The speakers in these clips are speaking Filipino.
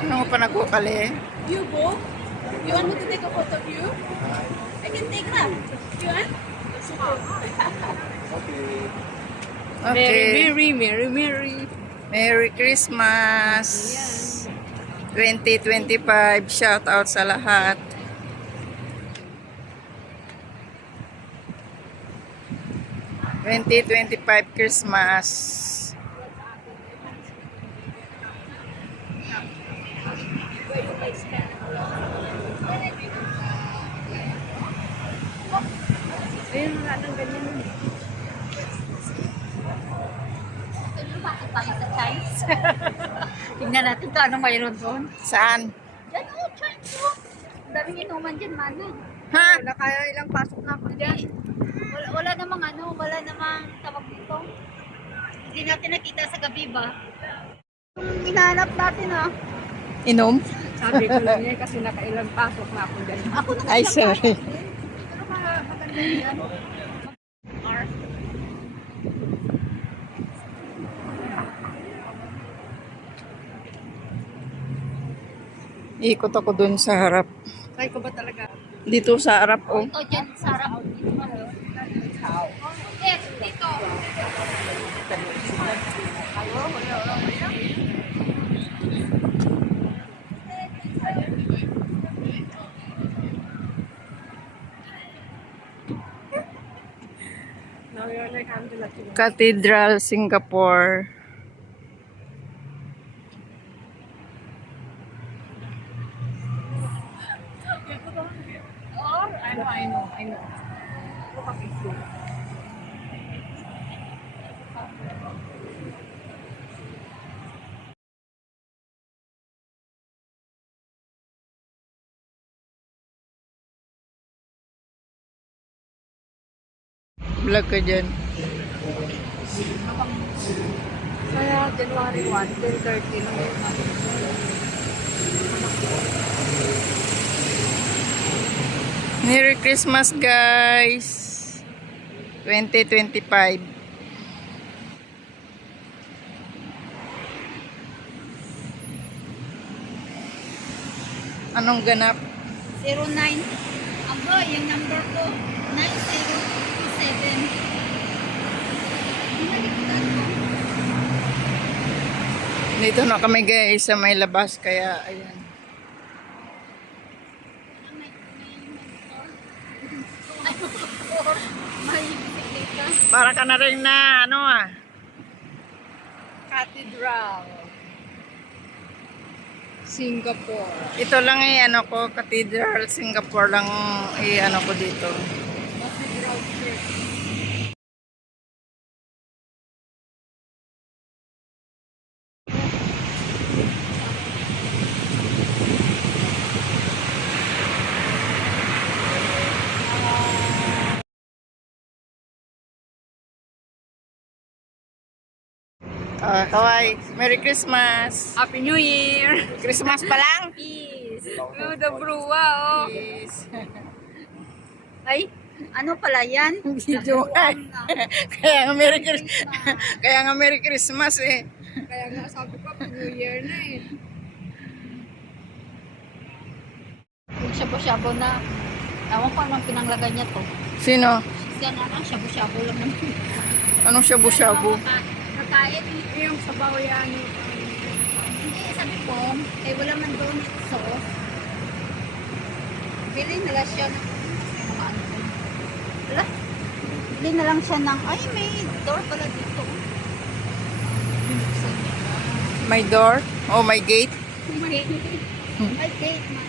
Ano pa nagkukali? You go. You want me to take a photo of you? I can take that. You want? Okay. Merry. Merry Christmas! 2025. Shout out sa lahat. Christmas. Ayun, wala nang ganyan. Bakit tayo sa Chinese? Tingnan natin kung anong mayroon doon. Saan? Yan o, Chinese o. Daming inuman dyan, manay. Ha? Wala kaya ilang pasok na ako dyan. Wala namang wala namang tawag dito. Hindi natin nakita sa gabi ba? Yung hinahanap natin Inom? Sabi ko lang yan kasi nakailang pasok na ako dyan. Ako na Ay, sorry. Pero maganda yan. Ikot ako dun sa harap. Try ko ba talaga? Dito sa harap, oh. Ito dyan, sarap. Yes, dito. Now you're like, alhamdulillah. Cathedral, Singapore. Or, I know. Look at this. Vlog ka dyan. Kaya January 1, 10:30 lang yun. Merry Christmas, guys! 2025. Anong ganap? 09. Aba, yung number ko, 9027. Binaligtad ko. Dito na kami, guys, sa may labas. Kaya, ayan. May bisikleta. Para ka na rin na, Cathedral. Singapore. Ito lang ko, Cathedral, Singapore lang ko dito. Cathedral Church. Kawai, Merry Christmas! Happy New Year! Christmas pa lang? Peace. Oh, the brewa, oh. Yes. Ay, ano pala yan? Video nga. Kaya nga Merry Christmas eh. Kaya nga sabi ko, Happy New Year na eh. Yung shabu-shabu na, ewan ko anong pinanglagay niya to. Sino? Siya na lang, shabu-shabu lang naman. Anong shabu-shabu? Kakain. Yung sabaw yan. Hindi, sabi ko, wala man doon sauce. Bili na lang siya ng mga ano. Wala. Bili na lang siya ng, ay may door pala dito. May door? Oh, may gate? Ay, date man.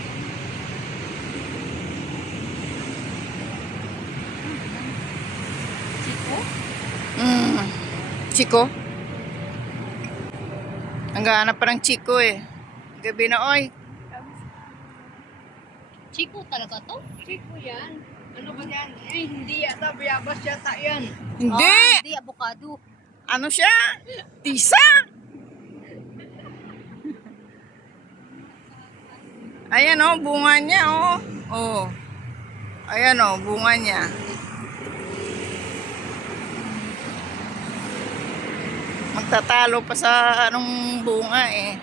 Chico? Chico? Ang gahanap pa ng Chico eh. Gabi na, oy. Chico talaga to? Chico yan. Ano ba yan? Eh, hindi yata. Bayabas yata yan. Hindi! Ah, hindi, avocado. Ano siya? Tisa! Ayan oh, bunga niya oh. Oh. Ayan oh, bunga niya. Magtatalo pa sa anong bunga eh.